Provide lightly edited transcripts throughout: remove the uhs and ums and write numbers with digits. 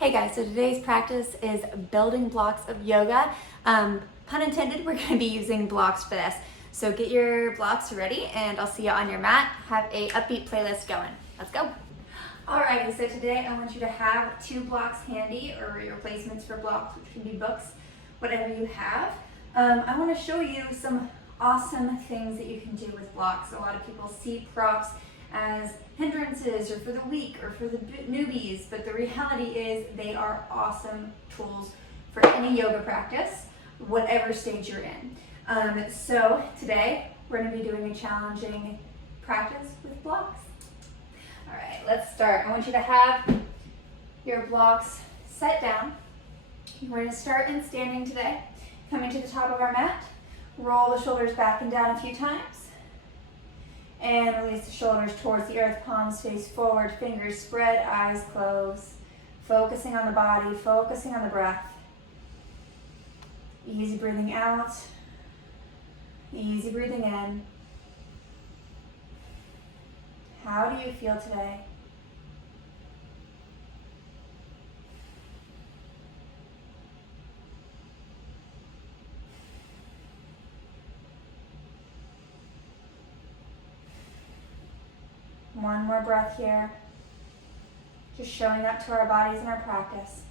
Hey guys, so today's practice is building blocks of yoga. Pun intended, we're going to be using blocks for this. So get your blocks ready and I'll see you on your mat. Have a upbeat playlist going. Let's go. Alrighty, so today I want you to have 2 blocks handy, or your replacements for blocks, which can be books, whatever you have. I want to show you some awesome things that you can do with blocks. A lot of people see props as hindrances or for the weak or for the newbies, but the reality is they are awesome tools for any yoga practice, whatever stage you're in. So today we're going to be doing a challenging practice with blocks. All right, let's start. I want you to have your blocks set down. We're going to start in standing today. Coming to the top of our mat, roll the shoulders back and down a few times. And release the shoulders towards the earth, palms face forward, fingers spread, eyes closed. Focusing on the body, focusing on the breath. Easy breathing out, easy breathing in. How do you feel today? One more breath here. Just showing up to our bodies in our practice.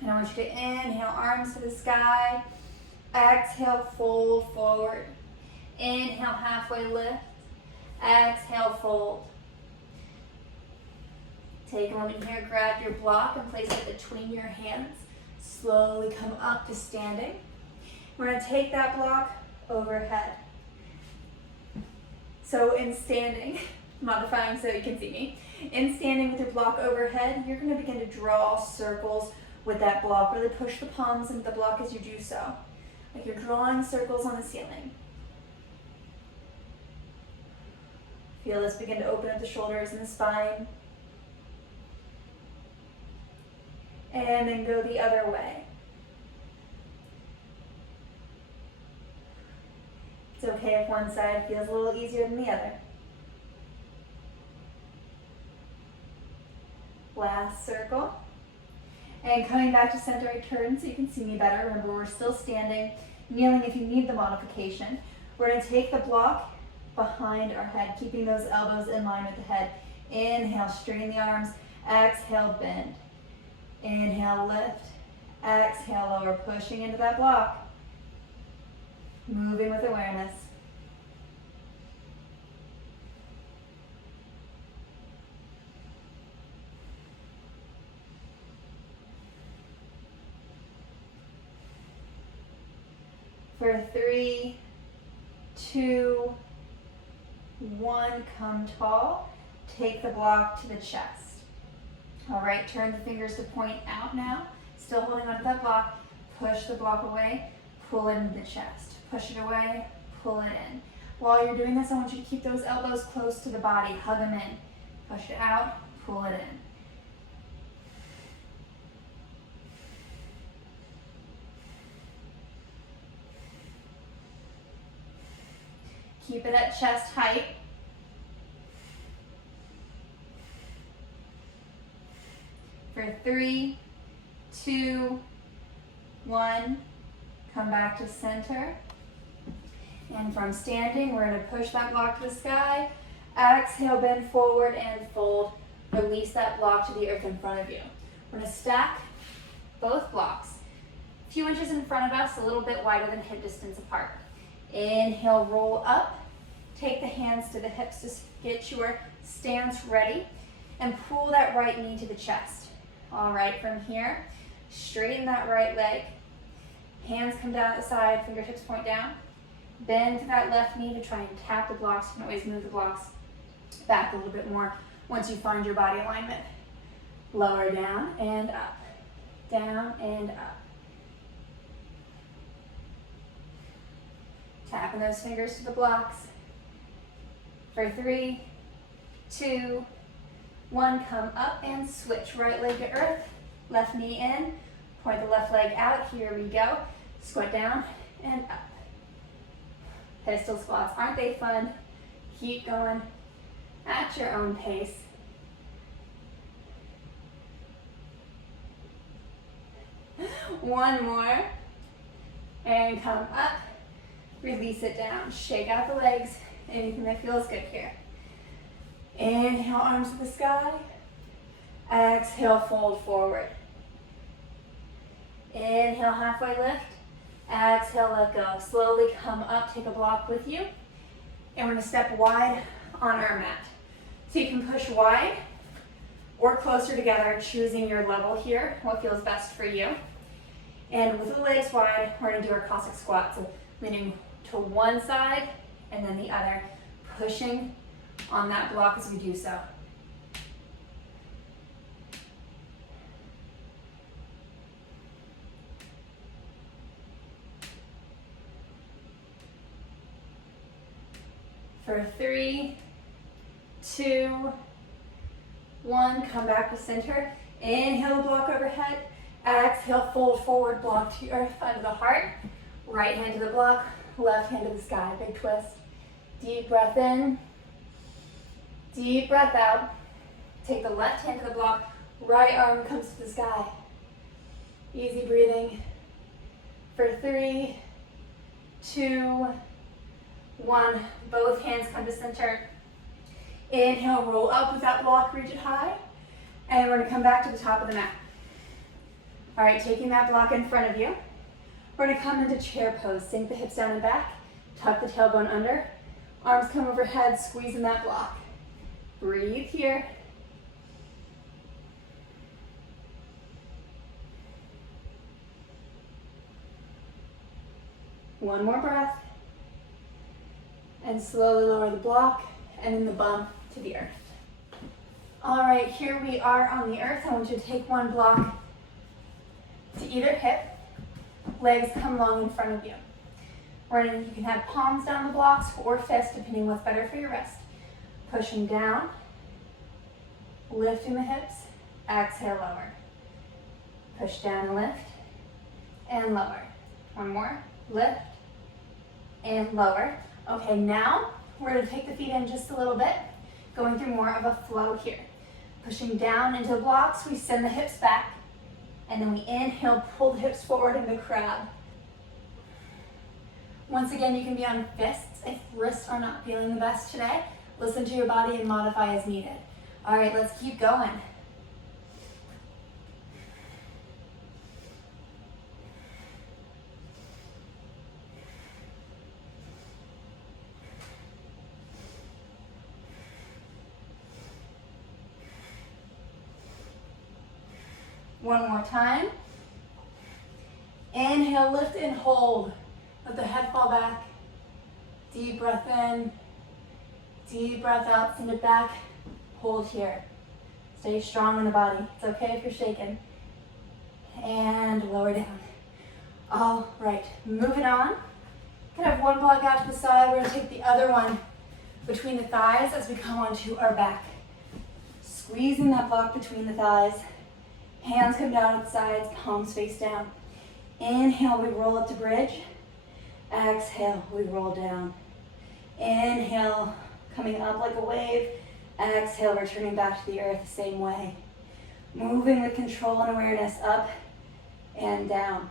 And I want you to inhale, arms to the sky. Exhale, fold forward. Inhale, halfway lift. Exhale, fold. Take a moment here, grab your block and place it between your hands. Slowly come up to standing. We're going to take that block overhead. So in standing, modifying so you can see me, in standing with your block overhead, you're going to begin to draw circles with that block. Really push the palms into the block as you do so, like you're drawing circles on the ceiling. Feel this begin to open up the shoulders and the spine. And then go the other way. It's okay if one side feels a little easier than the other. Last circle. And coming back to center, I turn so you can see me better. Remember, we're still standing. Kneeling if you need the modification. We're going to take the block behind our head, keeping those elbows in line with the head. Inhale, straighten the arms. Exhale, bend. Inhale, lift. Exhale, lower, pushing into that block. Moving with awareness. For 3, 2, 1, come tall. Take the block to the chest. All right, turn the fingers to point out now. Still holding onto that block. Push the block away, pull it into the chest. Push it away, pull it in. While you're doing this, I want you to keep those elbows close to the body. Hug them in. Push it out, pull it in. Keep it at chest height. For 3, 2, 1, come back to center. And from standing, we're going to push that block to the sky. Exhale, bend forward and fold. Release that block to the earth in front of you. We're going to stack both blocks a few inches in front of us, a little bit wider than hip distance apart. Inhale, roll up. Take the hands to the hips to get your stance ready. And pull that right knee to the chest. All right, from here, straighten that right leg. Hands come down at the side, fingertips point down. Bend to that left knee to try and tap the blocks. You can always move the blocks back a little bit more once you find your body alignment. Lower down and up. Down and up. Tapping those fingers to the blocks. For 3, 2, 1, come up and switch. Right leg to earth, left knee in. Point the left leg out. Here we go. Squat down and up. Pistol squats. Aren't they fun? Keep going at your own pace. One more. And come up. Release it down. Shake out the legs. Anything that feels good here. Inhale, arms to the sky. Exhale, fold forward. Inhale, halfway lift. Exhale, let go. Slowly come up, take a block with you. And we're gonna step wide on our mat. So you can push wide or closer together, choosing your level here, what feels best for you. And with the legs wide, we're gonna do our Cossack squat. So leaning to one side and then the other, pushing on that block as we do so. For 3, 2, 1, come back to center. Inhale, block overhead. Exhale, fold forward, block to earth, under the heart. Right hand to the block, left hand to the sky. Big twist. Deep breath in. Deep breath out. Take the left hand to the block. Right arm comes to the sky. Easy breathing. For 3, 2, 1. Both hands come to center. Inhale, roll up with that block, reach it high. And we're gonna come back to the top of the mat. All right, taking that block in front of you. We're gonna come into chair pose. Sink the hips down and back. Tuck the tailbone under. Arms come overhead, squeezing that block. Breathe here. One more breath. And slowly lower the block and then the bum to the earth. All right, here we are on the earth. I want you to take one block to either hip. Legs come long in front of you. You can have palms down the blocks or fists, depending what's better for your wrist. Pushing down, lifting the hips, exhale, lower. Push down and lift, and lower. One more, lift, and lower. Okay, now we're gonna take the feet in just a little bit, going through more of a flow here. Pushing down into the blocks, we send the hips back, and then we inhale, pull the hips forward into crab. Once again, you can be on fists if wrists are not feeling the best today. Listen to your body and modify as needed. All right, let's keep going. One more time. Inhale, lift and hold. Let the head fall back. Deep breath in. Deep breath out, send it back. Hold here. Stay strong in the body. It's okay if you're shaking. And lower down. All right, moving on. Gonna have one block out to the side. We're gonna take the other one between the thighs as we come onto our back. Squeezing that block between the thighs. Hands come down at the sides, palms face down. Inhale, we roll up to bridge. Exhale, we roll down. Inhale, coming up like a wave. Exhale, returning back to the earth the same way. Moving with control and awareness up and down.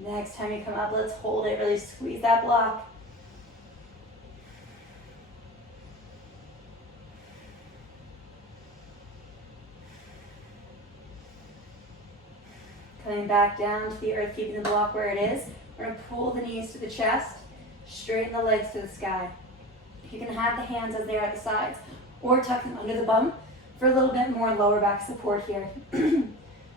Next time you come up, let's hold it, really squeeze that block. Coming back down to the earth, keeping the block where it is. We're gonna pull the knees to the chest, straighten the legs to the sky. You can have the hands as they are at the sides, or tuck them under the bum for a little bit more lower back support here.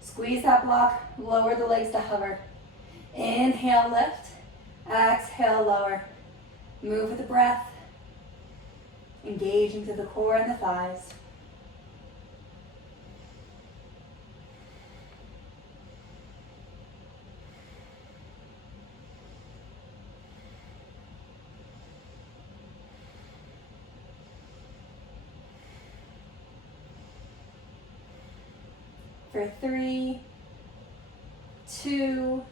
Squeeze that block, lower the legs to hover. Inhale, lift. Exhale, lower. Move with the breath. Engaging through the core and the thighs. For 3, 2,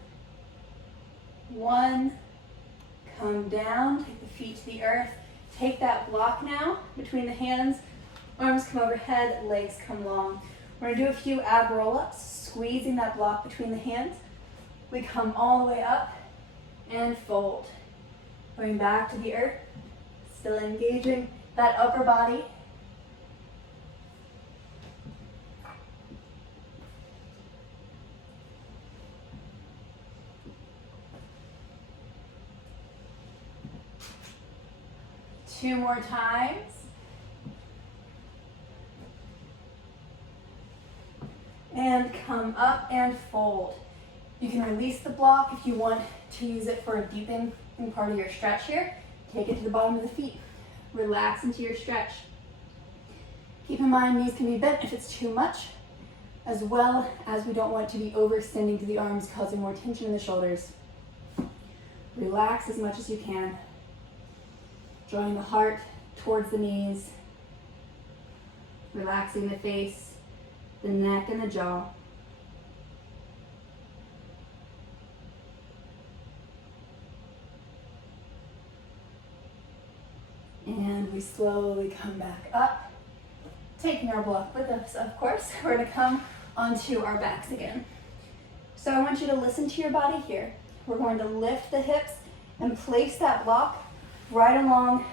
1. Come down, take the feet to the earth. Take that block now between the hands. Arms come overhead, legs come long. We're gonna do a few ab roll-ups, squeezing that block between the hands. We come all the way up and fold. Going back to the earth, still engaging that upper body. Two more times. And come up and fold. You can release the block if you want to use it for a deepening part of your stretch here. Take it to the bottom of the feet. Relax into your stretch. Keep in mind knees can be bent if it's too much, as well as we don't want it to be overextending to the arms, causing more tension in the shoulders. Relax as much as you can. Drawing the heart towards the knees. Relaxing the face, the neck, and the jaw. And we slowly come back up, taking our block with us, of course. We're gonna come onto our backs again. So I want you to listen to your body here. We're going to lift the hips and place that block right along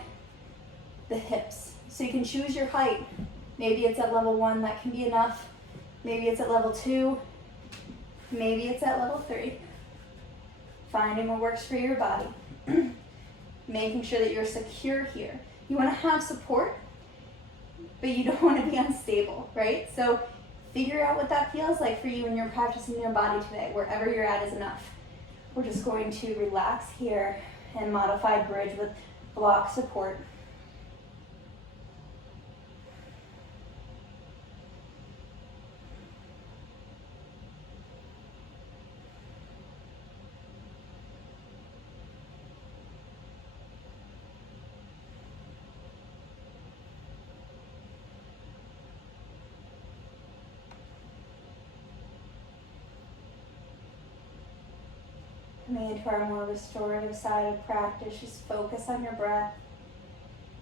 the hips. So you can choose your height. Maybe it's at level 1, that can be enough. Maybe it's at level 2. Maybe it's at level 3. Finding what works for your body. Making sure that you're secure here. You want to have support, but you don't want to be unstable, right? So figure out what that feels like for you when you're practicing your body today. Wherever you're at is enough. We're just going to relax here and modified bridge with block support. Coming into our more restorative side of practice, just focus on your breath.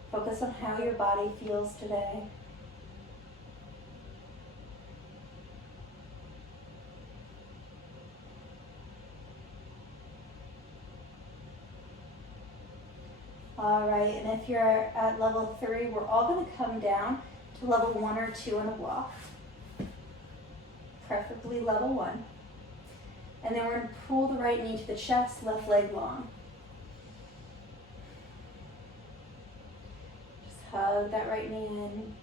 Focus on how your body feels today. All right, and if you're at level 3, we're all going to come down to level 1 or 2 on a block. Preferably level 1. And then we're going to pull the right knee to the chest, left leg long. Just hug that right knee in.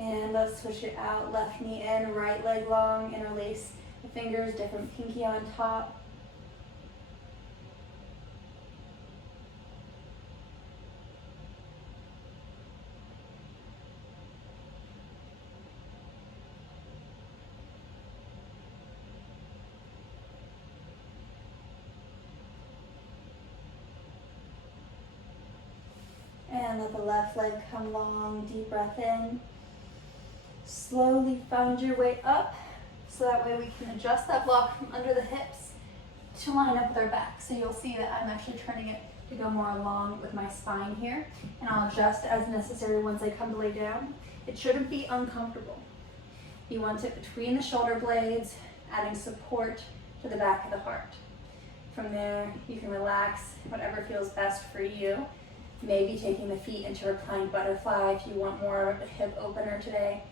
And let's switch it out. Left knee in, right leg long, interlace the fingers, different pinky on top. And let the left leg come long, deep breath in. Slowly find your way up, so that way we can adjust that block from under the hips to line up with our back. So you'll see that I'm actually turning it to go more along with my spine here, and I'll adjust as necessary once I come to lay down. It shouldn't be uncomfortable. You want it between the shoulder blades, adding support to the back of the heart. From there, you can relax whatever feels best for you. Maybe taking the feet into reclined butterfly if you want more of a hip opener today.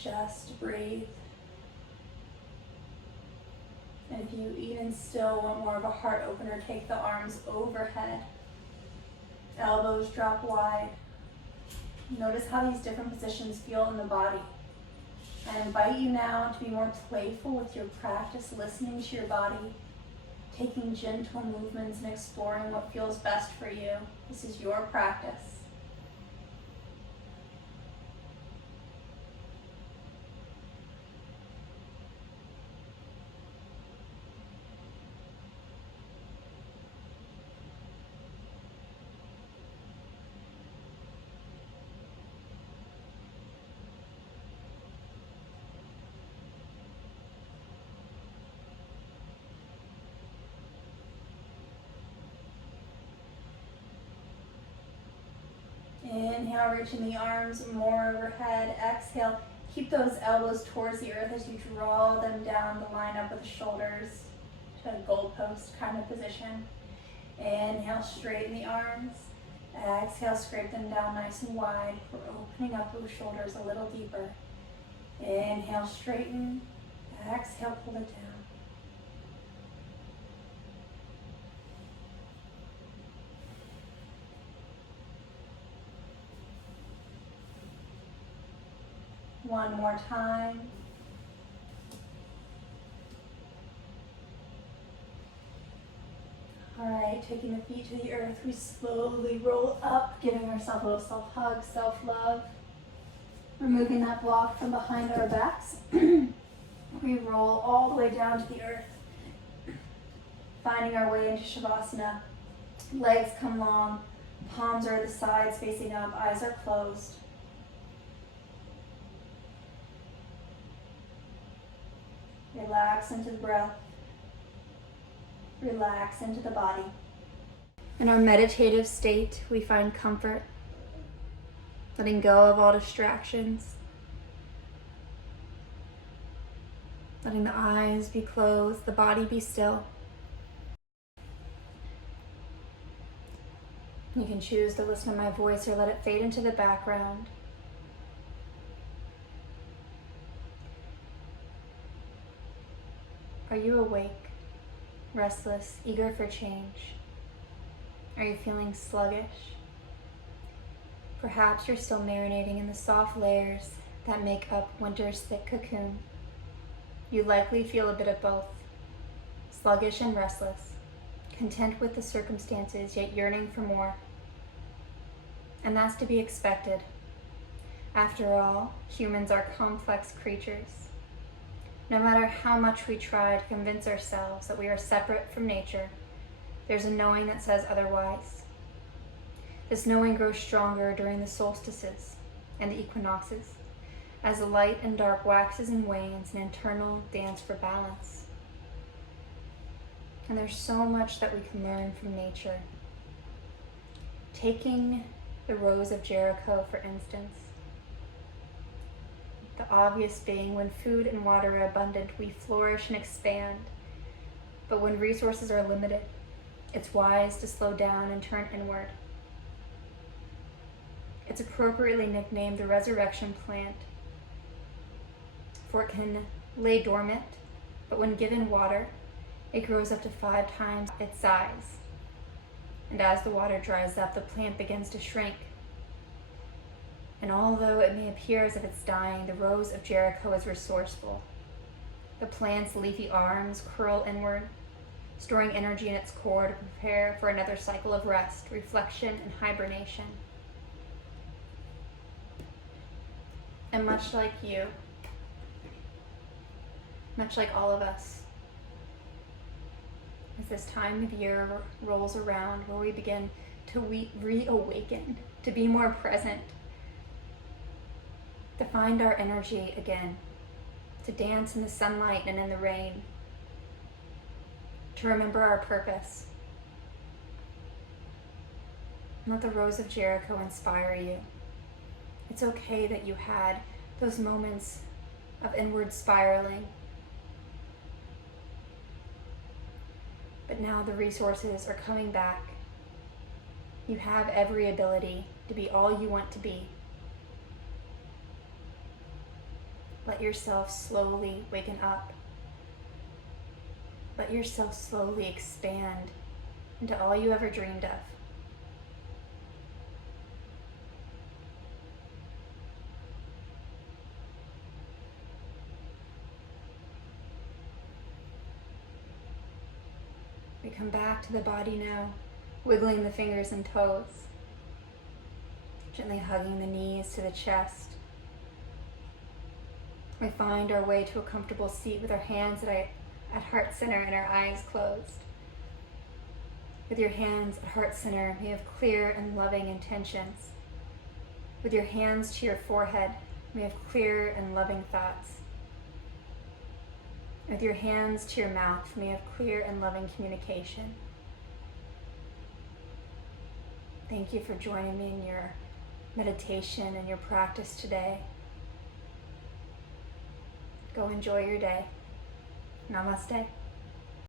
Just breathe. And if you even still want more of a heart opener, take the arms overhead. Elbows drop wide. Notice how these different positions feel in the body. I invite you now to be more playful with your practice, listening to your body, taking gentle movements and exploring what feels best for you. This is your practice. Inhale, reaching the arms more overhead. Exhale, keep those elbows towards the earth as you draw them down to line up with the shoulders to a goalpost kind of position. Inhale, straighten the arms. Exhale, scrape them down nice and wide. We're opening up those shoulders a little deeper. Inhale, straighten. Exhale, pull it down. One more time. All right, taking the feet to the earth, we slowly roll up, giving ourselves a little self-hug, self-love. Removing that block from behind our backs. We roll all the way down to the earth, finding our way into Shavasana. Legs come long, palms are at the sides facing up, eyes are closed. Relax into the breath. Relax into the body. In our meditative state, we find comfort, letting go of all distractions, letting the eyes be closed, the body be still. You can choose to listen to my voice or let it fade into the background. Are you awake, restless, eager for change? Are you feeling sluggish? Perhaps you're still marinating in the soft layers that make up winter's thick cocoon. You likely feel a bit of both, sluggish and restless, content with the circumstances, yet yearning for more. And that's to be expected. After all, humans are complex creatures. No matter how much we try to convince ourselves that we are separate from nature, there's a knowing that says otherwise. This knowing grows stronger during the solstices and the equinoxes, as the light and dark waxes and wanes, an internal dance for balance. And there's so much that we can learn from nature. Taking the Rose of Jericho, for instance. The obvious being, when food and water are abundant, we flourish and expand. But when resources are limited, it's wise to slow down and turn inward. It's appropriately nicknamed the resurrection plant, for it can lay dormant, but when given water, it grows up to 5 times its size. And as the water dries up, the plant begins to shrink. And although it may appear as if it's dying, the Rose of Jericho is resourceful. The plant's leafy arms curl inward, storing energy in its core to prepare for another cycle of rest, reflection, and hibernation. And much like you, much like all of us, as this time of year rolls around where we begin to reawaken, to be more present, to find our energy again, to dance in the sunlight and in the rain, to remember our purpose. Let the Rose of Jericho inspire you. It's okay that you had those moments of inward spiraling, but now the resources are coming back. You have every ability to be all you want to be. Let yourself slowly waken up. Let yourself slowly expand into all you ever dreamed of. We come back to the body now, wiggling the fingers and toes, gently hugging the knees to the chest. We find our way to a comfortable seat with our hands at heart center and our eyes closed. With your hands at heart center, may you have clear and loving intentions. With your hands to your forehead, may you have clear and loving thoughts. With your hands to your mouth, may you have clear and loving communication. Thank you for joining me in your meditation and your practice today. Go enjoy your day. Namaste.